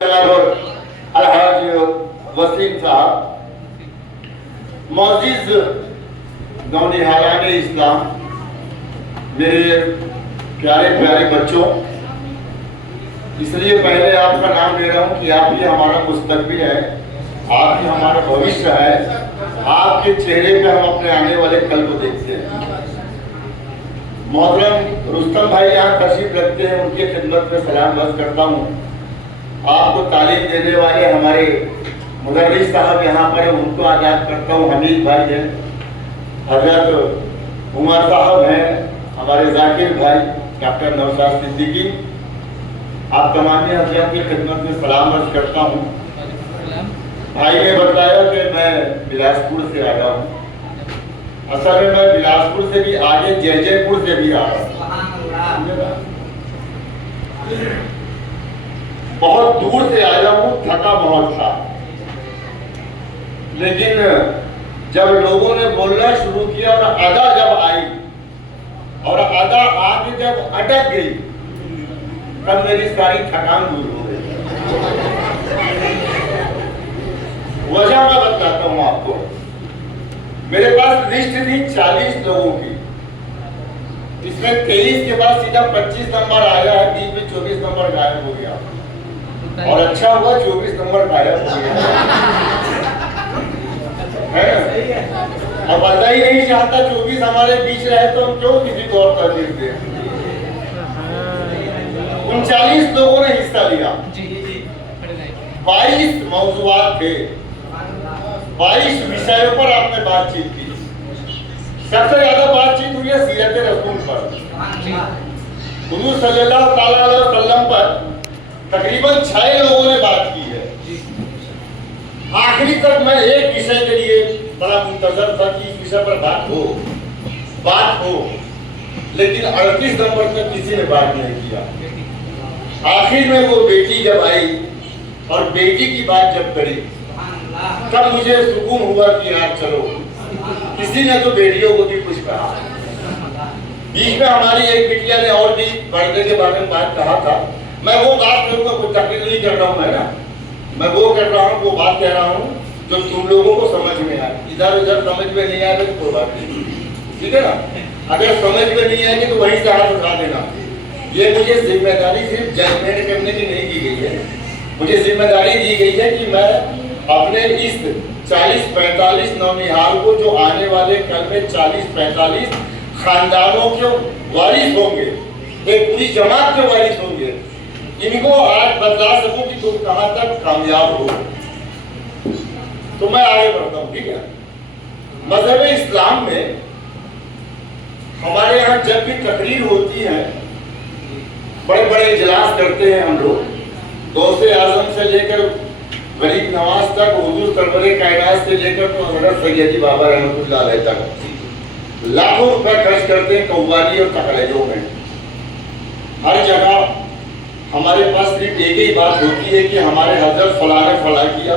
अलहाज वसीम साहब, मोअज़्ज़िज़ नौनिहालान इस्लाम, मेरे प्यारे प्यारे बच्चों, इसलिए पहले आपका नाम ले रहा हूँ कि आप ही हमारा मुस्तकबिल है, आप ही हमारा भविष्य है। आपके चेहरे पे हम अपने आने वाले कल को देखते हैं। मोहतरम रुस्तम भाई यहाँ तशरीफ रखते हैं, उनकी खिदमत में सलाम अर्ज़ करता हूँ। आपको तालीम देने वाले हमारे मुदर्रिस साहब यहाँ पर, उनको आजाद करता हूँ। हमीद भाई हैं, हजरत उमर साहब हैं, हमारे जाकिर भाई डॉक्टर नौशाद सिद्दीकी, आप तमाम हजरात की खिदमत में सलाम अर्ज़ करता हूँ। भाई ने बताया कि मैं बिलासपुर से आया हूँ। असल में मैं बिलासपुर से भी आगे जयपुर से भी आ रहा हूँ। बहुत दूर से आया हूँ, थका बहुत था, लेकिन जब लोगों ने बोलना शुरू किया और अदा जब आई और अदा आके जब अटक गई, तब मेरी सारी थकान दूर हो गई। वजह मैं बताता हूँ आपको। मेरे पास लिस्ट थी 40 लोगों की, इसमें 23 के बाद सीधा 25 नंबर आया है, बीच में 24 नंबर गायब हो गया। और अच्छा हुआ 24 नंबर गायब हो गया है। अब पता ही नहीं चाहता 24 हमारे बीच रहे तो हम क्यों किसी को और तरजीह दें। 39 लोगों ने हिस्सा लिया। 22 मौज़ूआत थे, 22 विषयों पर आपने बातचीत की। सबसे ज्यादा बातचीत हुई है सीरत रसूल पर, हुज़ूर सल्लल्लाहु अलैहि वसल्लम पर तकरीबन 6 लोगों ने बात की है। आखिरी तक मैं एक विषय के लिए बड़ा मुंतजर था कि इस विषय पर बात हो, लेकिन 38 नंबर तक किसी ने बात नहीं किया। आखिर में वो बेटी जब आई और बेटी की बात जब करी, तब मुझे सुकून हुआ कि यार चलो, किसी ने तो बेटियों को भी कुछ कहा। बीच में हमारी एक बिटिया ने और भी पर्दे के बारे में बात कहा था। मैं वो बात करूंगा, कोई तकलीफ नहीं कर रहा हूँ मैं ना, मैं वो कर रहा हूँ, वो बात कह रहा हूँ जो तुम लोगों को समझ में आए। इधर उधर समझ में नहीं आए तो कोई बात नहीं, ठीक है ना। अगर समझ में नहीं आएगी तो वहीं से हाथ उठा देना। ये मुझे जिम्मेदारी सिर्फ जजमेंट करने की नहीं दी गई है, मुझे जिम्मेदारी दी गई है कि मैं अपने इस 40-45 नौनिहाल को, जो आने वाले कल में 40-45 खानदानों के वारिस होंगे, एक पूरी जमात के वारिस होंगे, इनको आज बता सकूं कि तुम कहां तक कामयाब हो। तो मैं आगे बढ़ता हूं, ठीक है। मजहब इस्लाम में हमारे यहाँ जब भी तकरीर होती है, बड़े बड़े इजलास करते हैं हम लोग, गौसे आजम से लेकर गरीब नवाज तक, हुजूर सरवरे कायनात से लेकर तो हज़रत सैयदी बाबा रहमतुल्लाह अलैह तक लाखों रुपए खर्च करते हैं कव्वाली और तकरीरों में। हर जगह हमारे पास सिर्फ एक ही बात होती है कि हमारे हजरत फला ने फला किया,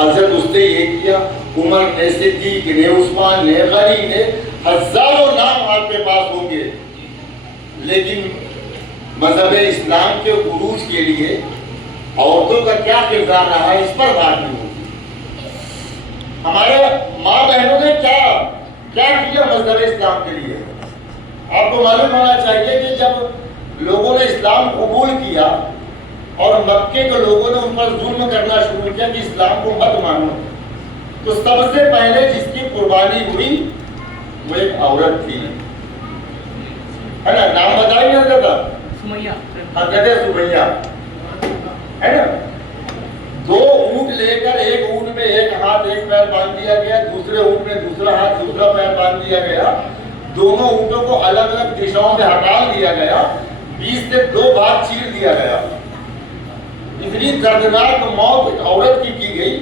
हजरत उसने ये किया, उमर ने, सिद्दीक ने, उस्मान ने, गनी ने, हजारों नाम आपके पास होंगे, लेकिन मजहब इस्लाम के उरूज के लिए औरतों का क्या किरदार रहा है, इस पर बात नहीं होती। हमारे माँ बहनों ने क्या किया मजहब इस्लाम के लिए। आपको मालूम होना चाहिए कि जब लोगों ने इस्लाम कबूल किया और मक्के के लोगों ने उन पर जुल्म करना शुरू किया कि इस्लाम को मत मानो, तो सबसे पहले जिसकी कुर्बानी हुई वो एक औरत थी, है ना। नाम बताइए ना, सुमैया, सुमैया, है ना। 2 ऊंट लेकर, एक ऊंट में एक हाथ एक पैर बांध दिया गया, दूसरे ऊंट में दूसरा हाथ दूसरा पैर बांध दिया गया, दोनों ऊंटों को अलग अलग दिशाओं से हटा दिया गया, बीच से 2 भाग चीर दिया गया। इतनी दर्दनाक मौत एक औरत की गई।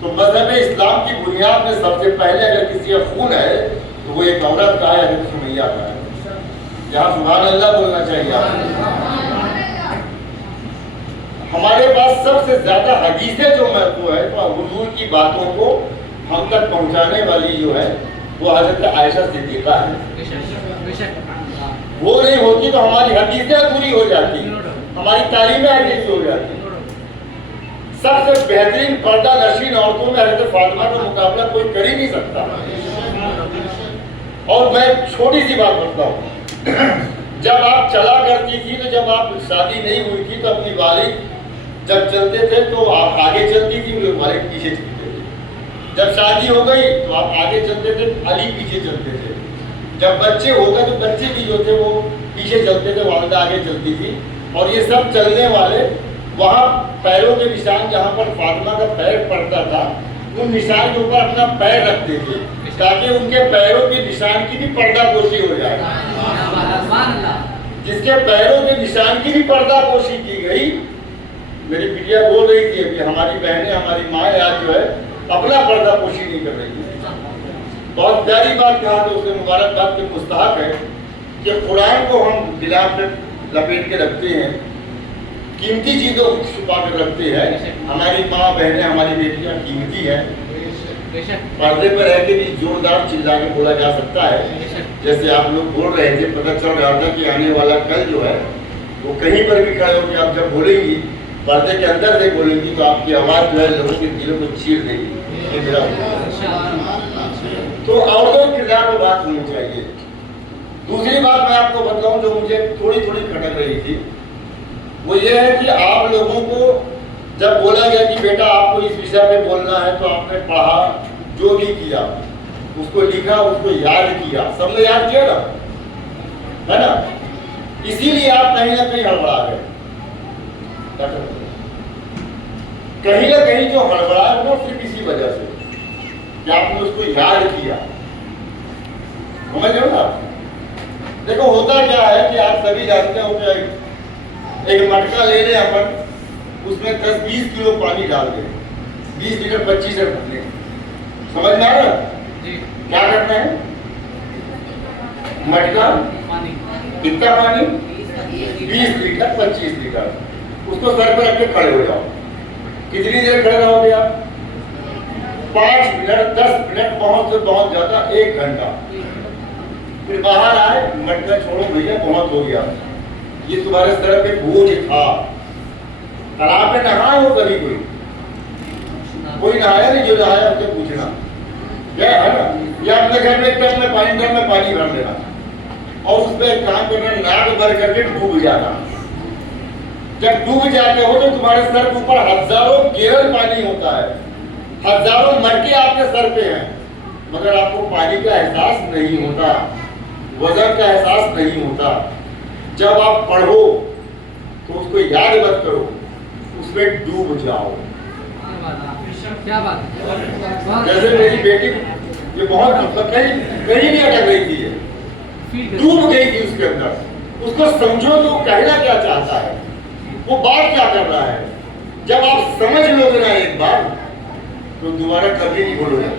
तो मजहब इस्लाम की बुनियाद में सबसे पहले अगर किसी का खून है तो वो एक औरत का है, सुमैया का है। यहाँ सुभान अल्लाह बोलना चाहिए आपको। हमारे पास सबसे ज्यादा हदीसें जो महत्व है, तो हुजूर की बातों को हम तक पहुंचाने वाली जो है वो हजरत आयशा सिद्दीका है। वो नहीं होती तो हमारी हदीसें अधूरी हो जाती, हमारी तालीमें हदीस हो जाती। सबसे बेहतरीन पर्दा नशीन औरतों में हज़रत फातिमा का मुकाबला कोई कर ही नहीं सकता। और मैं छोटी सी बात बताऊं, जब आप चला करती थी तो जब आप शादी नहीं हुई थी तो अपनी वालिद जब चलते थे तो आप आगे चलती थी, वालिद पीछे चलते थे। जब शादी हो गई तो आप आगे चलते थे, अली पीछे चलते थे। जब बच्चे हो गए तो बच्चे भी जो थे वो पीछे चलते थे, वालिदा आगे चलती थी। और ये सब चलने वाले वहाँ पैरों के निशान जहाँ पर फातिमा का पैर पड़ता था, उन निशान के ऊपर अपना पैर रखते थे ताकि उनके पैरों के निशान की भी पर्दापोशी हो जाए। जिसके पैरों के निशान की भी पर्दापोशी की गई। मेरी बिटिया बोल रही थी कि हमारी बहनें, हमारी माँ आज जो है अपना पर्दापोशी नहीं कर रही है। बहुत प्यारी बात कहा तो उसने मुबारकबाद के मुस्तहक है कि कुरान को हम गिलाफ में लपेट के रखते हैं, कीमती चीज़ों को छुपा कर रखते हैं। हमारी माँ बहनें, हमारी बेटियाँ कीमती हैं। पर्दे पर रह के भी जोरदार चिल्ला के बोला जा सकता है। जैसे आप लोग बोल रहे थे, पता चल रहा था कि आने वाला कल जो है वो कहीं पर भी खड़े होकर आप जब बोलेंगी, पर्दे के अंदर से बोलेंगी तो आपकी आवाज़ जो है लोगों के दिलों को चीर देगी। ये मेरा तो औरतों के किरदार में बात होनी चाहिए। दूसरी बात मैं आपको बताऊं जो मुझे थोड़ी थोड़ी खटक रही थी, वो ये है कि आप लोगों को जब बोला गया कि बेटा आपको इस विषय में बोलना है तो आपने पढ़ा, जो भी किया उसको लिखा, उसको याद किया, सबने याद किया ना, है ना? इसीलिए आप कहीं ना कहीं हड़बड़ा गए। कहीं ना कहीं जो हड़बड़ा है वो सिर्फ इसी वजह से कि आपने उसको याद किया। समझ रहे हो ना? देखो होता क्या है कि आप सभी जानते हो कि एक मटका ले लें अपन, उसमें 10-20 किलो पानी डाल दें, 20 लीटर 25 लीटर भर लें। समझ में आ रहा है? क्या करना है? मटका कितना पानी? 20 लीटर 25 लीटर। उसको सर पर रख के खड़े हो जाओ। कितनी देर खड़े रहोगे आप? 5 मिनट, 10 मिनट, बहुत से बहुत ज्यादा 1 घंटा। फिर बाहर आए, मटका छोड़ो भैया, बहुत हो गया, ये तुम्हारे सर पे बोझ था। तालाब में नहाए हो कभी? कोई नहाया नहीं? जो नहाया उससे पूछना, क्या है ना? या अपने घर में ड्रम में पानी भर लेना और उसमें एक काम करना, नाक भर करके डूब जाना। जब डूब जाते हो तो तुम्हारे सर के ऊपर हजारों गैलन पानी होता है, हजारों मटके आपके सर पे हैं, मगर आपको पानी का एहसास नहीं होता, वजन का एहसास नहीं होता। जब आप पढ़ो तो उसको याद मत करो, उसमें डूब जाओ। क्या बात? जैसे मेरी बेटी ये बहुत कहीं नहीं अटक रही थी, डूब गई थी उसके अंदर। उसको समझो तो कहना क्या चाहता है, वो बात क्या कर रहा है। जब आप समझ लोगे ना एक बार तो दोबारा कभी नहीं भूलोगे।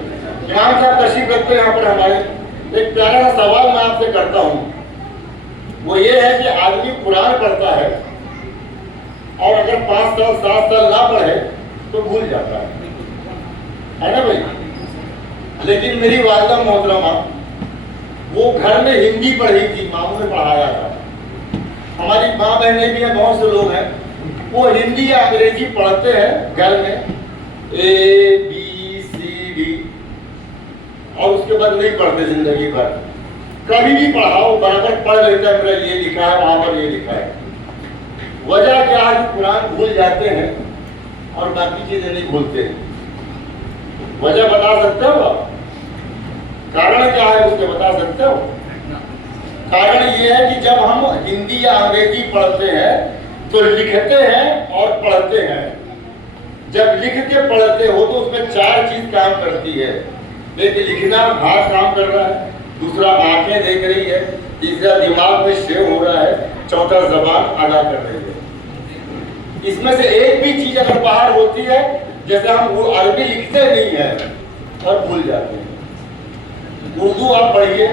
इमाम साहब तशरीफ रखते हैं यहाँ पर हमारे। एक प्यारा सा सवाल मैं आपसे करता हूँ, वो ये है कि आदमी कुरान पढ़ता है और अगर 5 साल 7 साल ना पढ़े तो भूल जाता है ना भाई? लेकिन मेरी वालिदा मोहतरमा वो घर में हिंदी पढ़ी थी, मामू ने पढ़ाया था। हमारी माँ बहनें भी हैं, बहुत से लोग हैं, वो हिंदी या अंग्रेजी पढ़ते हैं घर में, ABCD, और उसके बाद नहीं पढ़ते जिंदगी भर। कभी भी पढ़ाओ बराबर पढ़ लेता है, मेरा ये लिखा है, वहां पर ये लिखा है। वजह क्या है कि कुरान भूल जाते हैं और बाकी चीजें नहीं भूलते हैं। वजह बता सकते हो आप? कारण क्या है उसके बता सकते हो? कारण ये है कि जब हम हिंदी या अंग्रेजी पढ़ते हैं तो लिखते हैं और पढ़ते हैं। जब लिख के पढ़ते हो तो उसमें 4 चीज काम करती है। एक लिखना, हाथ काम कर रहा है, दूसरा आंखें देख रही है, तीसरा दिमाग में शेव हो रहा है, चौथा जबान अदा कर रही है। इसमें से एक भी चीज अगर बाहर होती है, जैसे हम वो अरबी लिखते नहीं है और भूल जाते हैं। उर्दू आप पढ़िए,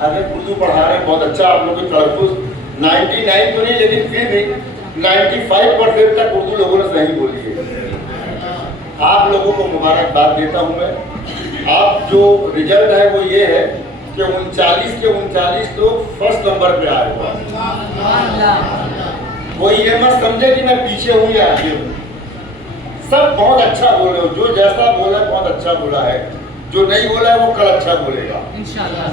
अगर उर्दू पढ़ा रहे हैं बहुत अच्छा, आप लोगों की तलफ़ुज़ 99 तो नहीं लेकिन फिर भी 95% तक उर्दू लोगों ने सही बोली है। आप लोगों को मुबारकबाद देता हूँ मैं। आप जो रिजल्ट है वो ये है कि 39 के 39 लोग फर्स्ट नंबर पे आए हुआ। कोई ये मत समझे कि मैं पीछे हूँ या आगे हूँ। सब बहुत अच्छा बोल रहे हो, जो जैसा बोला है बहुत अच्छा बोला है, जो नहीं बोला है वो कल अच्छा बोलेगा इंशाअल्लाह,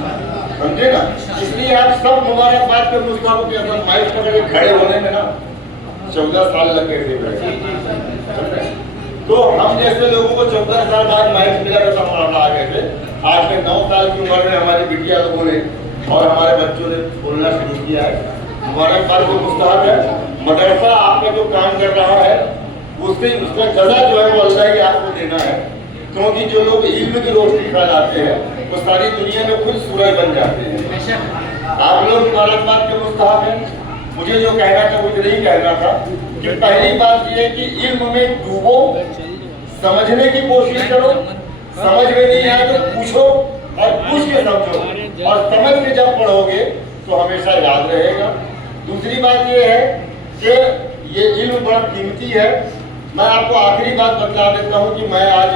समझे ना। इसलिए आप सब मुबारकबाद के मुस्ताफ के अंदर माइक पकड़ के खड़े होने में ना 14 साल लग गए थे। तो हम जैसे लोगों को 14 साल बाद माइक मिला तो हम आ गए थे। आज के 9 साल की उम्र में हमारी बिटिया लोगों ने और हमारे बच्चों ने बोलना शुरू किया है। मुबारकबाद को मुस्ताहक है। मदरसा आपका जो काम कर रहा है उससे उसका जजा जो है वो अल्लाह ही आपको देना है, क्योंकि जो लोग इल्म की रोशनी फैलाते हैं वो सारी दुनिया में खुद सूरज बन जाते हैं। आप लोग मुबारकबाद के मुस्ताहक हैं। मुझे जो कहना था वो इतना ही कहना था कि पहली बात ये है कि इल्म में डूबो, समझने की कोशिश करो, समझ में नहीं आए तो पूछो और पूछ के समझो, और समझ के जब पढ़ोगे तो हमेशा याद रहेगा। दूसरी बात ये है कि ये इल्म बड़ा कीमती है। मैं आपको आखिरी बात बतला देता हूँ कि मैं आज